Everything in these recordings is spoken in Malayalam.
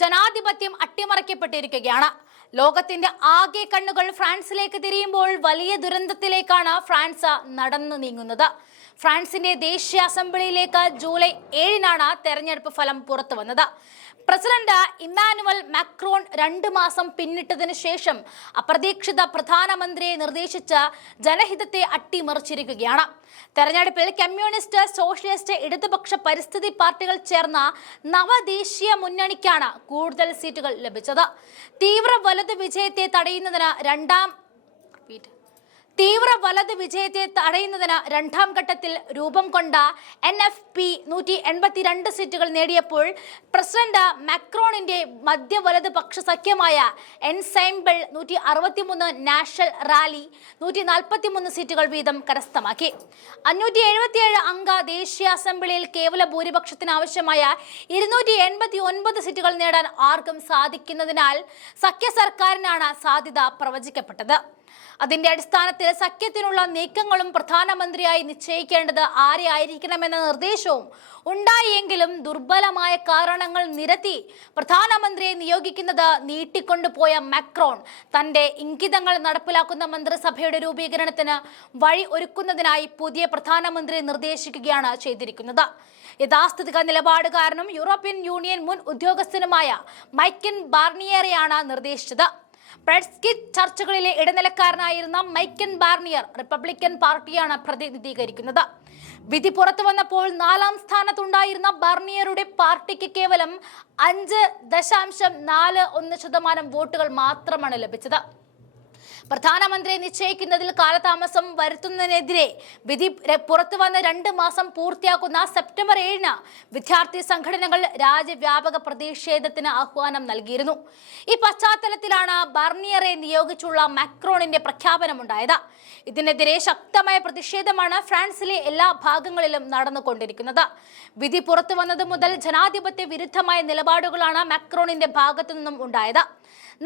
ജനാധിപത്യം അട്ടിമറിക്കപ്പെട്ടിരിക്കുകയാണ്. ലോകത്തിന്റെ ആകെ കണ്ണുകൾ ഫ്രാൻസിലേക്ക് തിരിയുമ്പോൾ വലിയ ദുരന്തത്തിലേക്കാണ് ഫ്രാൻസ് നടന്നു നീങ്ങുന്നത്. ഫ്രാൻസിന്റെ ദേശീയ അസംബ്ലിയിലേക്ക് ജൂലൈ ഏഴിനാണ് തെരഞ്ഞെടുപ്പ് ഫലം പുറത്തു വന്നത്. പ്രസിഡന്റ് ഇമ്മാനുവൽ മാക്രോൺ രണ്ട് മാസം പിന്നിട്ടതിനു ശേഷം അപ്രതീക്ഷിത പ്രധാനമന്ത്രിയെ നിർദ്ദേശിച്ച് ജനഹിതത്തെ അട്ടിമറിച്ചിരിക്കുകയാണ്. തെരഞ്ഞെടുപ്പിൽ കമ്മ്യൂണിസ്റ്റ് സോഷ്യലിസ്റ്റ് ഇടതുപക്ഷ പരിസ്ഥിതി പാർട്ടികൾ ചേർന്ന നവദേശീയ മുന്നണിക്കാണ് കൂടുതൽ സീറ്റുകൾ ലഭിച്ചത്. തീവ്ര വലത് വിജയത്തെ തടയുന്നതിന് രണ്ടാം തീവ്ര വലത് വിജയത്തെ തടയുന്നതിന് രണ്ടാം ഘട്ടത്തിൽ രൂപം കൊണ്ട എൻ എഫ് പി നൂറ്റി എൺപത്തിരണ്ട് സീറ്റുകൾ നേടിയപ്പോൾ പ്രസിഡന്റ് മാക്രോണിന്റെ മധ്യ വലത് പക്ഷ സഖ്യമായ എൻസൈംബിൾ നൂറ്റി അറുപത്തിമൂന്ന് നാഷണൽ റാലി നൂറ്റി നാൽപ്പത്തിമൂന്ന് സീറ്റുകൾ വീതം കരസ്ഥമാക്കി. അഞ്ഞൂറ്റി എഴുപത്തിയേഴ് അംഗ ദേശീയ അസംബ്ലിയിൽ കേവല ഭൂരിപക്ഷത്തിന് ആവശ്യമായ ഇരുന്നൂറ്റി എൺപത്തി ഒൻപത് സീറ്റുകൾ നേടാൻ ആർക്കും സാധിക്കുന്നതിനാൽ സഖ്യ സർക്കാരിനാണ് സാധ്യത പ്രവചിക്കപ്പെട്ടത്. അതിന്റെ അടിസ്ഥാനത്തിൽ സഖ്യത്തിനുള്ള നീക്കങ്ങളും പ്രധാനമന്ത്രിയായി നിശ്ചയിക്കേണ്ടത് ആരെ ആയിരിക്കണമെന്ന നിർദ്ദേശവും ഉണ്ടായെങ്കിലും ദുർബലമായ കാരണങ്ങൾ നിരത്തി പ്രധാനമന്ത്രിയെ നിയോഗിക്കുന്നത് നീട്ടിക്കൊണ്ടുപോയ മാക്രോൺ. തന്റെ ഇംഗിതങ്ങൾ നടപ്പിലാക്കുന്ന മന്ത്രിസഭയുടെ രൂപീകരണത്തിന് വഴി ഒരുക്കുന്നതിനായി പുതിയ പ്രധാനമന്ത്രിയെ നിർദ്ദേശിക്കുകയാണ് ചെയ്തിരിക്കുന്നത്. യഥാസ്ഥിതിക നിലപാട് കാരണം യൂറോപ്യൻ യൂണിയൻ മുൻ ഉദ്യോഗസ്ഥനുമായ മൈക്കൻ ബാർണിയറെയാണ് നിർദ്ദേശിച്ചത്. ചർച്ചകളിലെ ഇടനിലക്കാരനായിരുന്ന മൈക്കൻ ബാർണിയർ റിപ്പബ്ലിക്കൻ പാർട്ടിയാണ് പ്രതിനിധീകരിക്കുന്നത്. വിധി പുറത്തു വന്നപ്പോൾ നാലാം സ്ഥാനത്തുണ്ടായിരുന്ന ബാർണിയറുടെ പാർട്ടിക്ക് കേവലം അഞ്ച് ദശാംശം നാല് ഒന്ന് ശതമാനം വോട്ടുകൾ മാത്രമാണ് ലഭിച്ചത്. പ്രധാനമന്ത്രിയെ നിശ്ചയിക്കുന്നതിൽ കാലതാമസം വരുത്തുന്നതിനെതിരെ വിധി പുറത്തു വന്ന രണ്ട് മാസം പൂർത്തിയാക്കുന്ന സെപ്റ്റംബർ ഏഴിന് വിദ്യാർത്ഥി സംഘടനകൾ രാജ്യവ്യാപക പ്രതിഷേധത്തിന് ആഹ്വാനം നൽകിയിരുന്നു. ഈ പശ്ചാത്തലത്തിലാണ് ബർണിയറെ നിയോഗിച്ചുള്ള മാക്രോണിന്റെ പ്രഖ്യാപനമുണ്ടായത്. ഇതിനെതിരെ ശക്തമായ പ്രതിഷേധമാണ് ഫ്രാൻസിലെ എല്ലാ ഭാഗങ്ങളിലും നടന്നുകൊണ്ടിരിക്കുന്നത്. വിധി പുറത്തു വന്നത് മുതൽ ജനാധിപത്യ വിരുദ്ധമായ നിലപാടുകളാണ് മാക്രോണിന്റെ ഭാഗത്തു നിന്നും ഉണ്ടായത്.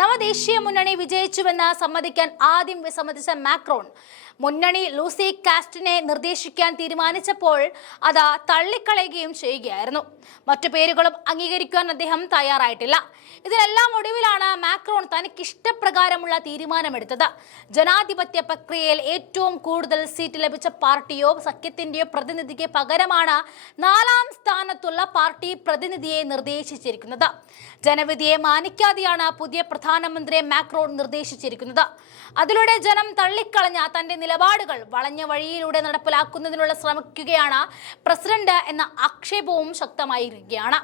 നവദേശീയ മുന്നണി വിജയിച്ചുവെന്ന് സമ്മതിക്കാൻ ആദ്യം വിസമ്മതിച്ച മാക്രോൺ. മുന്നണി ലൂസി കാസ്റ്റിനെ നിർദ്ദേശിക്കാൻ തീരുമാനിച്ചപ്പോൾ അത് തള്ളിക്കളയുകയും ചെയ്യുകയായിരുന്നു. മറ്റു പേരുകളും അംഗീകരിക്കാൻ അദ്ദേഹം തയ്യാറായിട്ടില്ല. ഇതിനെല്ലാം ഒടുവിലാണ് മാക്രോൺ തനിക്ക് ഇഷ്ടപ്രകാരമുള്ള തീരുമാനമെടുത്തത്. ജനാധിപത്യ പ്രക്രിയയിൽ ഏറ്റവും കൂടുതൽ സീറ്റ് ലഭിച്ച പാർട്ടിയോ സഖ്യത്തിന്റെയോ പ്രതിനിധിക്ക് പകരമാണ് നാലാം സ്ഥാനത്തുള്ള പാർട്ടി പ്രതിനിധിയെ നിർദ്ദേശിച്ചിരിക്കുന്നത്. ജനവിധിയെ മാനിക്കാതെയാണ് പുതിയ പ്രധാനമന്ത്രിയെ മാക്രോൺ നിർദ്ദേശിച്ചിരിക്കുന്നത്. അതിലൂടെ ജനം തള്ളിക്കളഞ്ഞ തന്റെ നിലപാടുകൾ വളഞ്ഞ വഴിയിലൂടെ നടപ്പിലാക്കുന്നതിനുള്ള ശ്രമിക്കുകയാണ് പ്രസിഡന്റ് എന്ന ആക്ഷേപവും ശക്തമായിരിക്കുകയാണ്.